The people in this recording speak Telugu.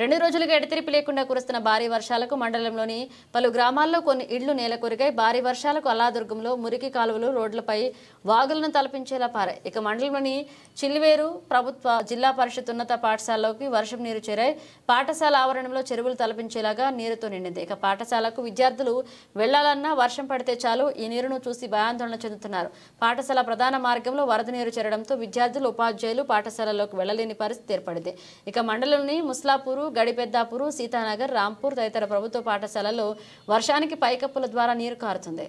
2 రోజులుగా ఎడతెరిపి లేకుండా కురుస్తున్న భారీ వర్షాలకు మండలంలోని పలు గ్రామాల్లో కొన్ని ఇళ్లు నేలకొరిగాయి. భారీ వర్షాలకు అల్లాదుర్గంలో మురికి కాలువలు రోడ్లపై వాగులను తలపించేలా పారాయి. ఇక మండలంలోని చిల్లివేరు ప్రభుత్వ జిల్లా పరిషత్ ఉన్నత పాఠశాలలోకి వర్షం నీరు చేరాయి. పాఠశాల ఆవరణంలో చెరువులు తలపించేలాగా నీరుతో నిండింది. ఇక పాఠశాలకు విద్యార్థులు వెళ్లాలన్నా వర్షం పడితే చాలు ఈ నీరును చూసి భయాందోళన చెందుతున్నారు. పాఠశాల ప్రధాన మార్గంలో వరద నీరు చేరడంతో విద్యార్థులు ఉపాధ్యాయులు పాఠశాలలోకి వెళ్లలేని పరిస్థితి ఏర్పడింది. ఇక మండలంలోని ముస్లాపూరు, గడిపెద్దాపూరు, సీతానగర్, రాంపూర్ తదితర ప్రభుత్వ పాఠశాలల్లో వర్షానికి పైకప్పుల ద్వారా నీరు కారుతుంది.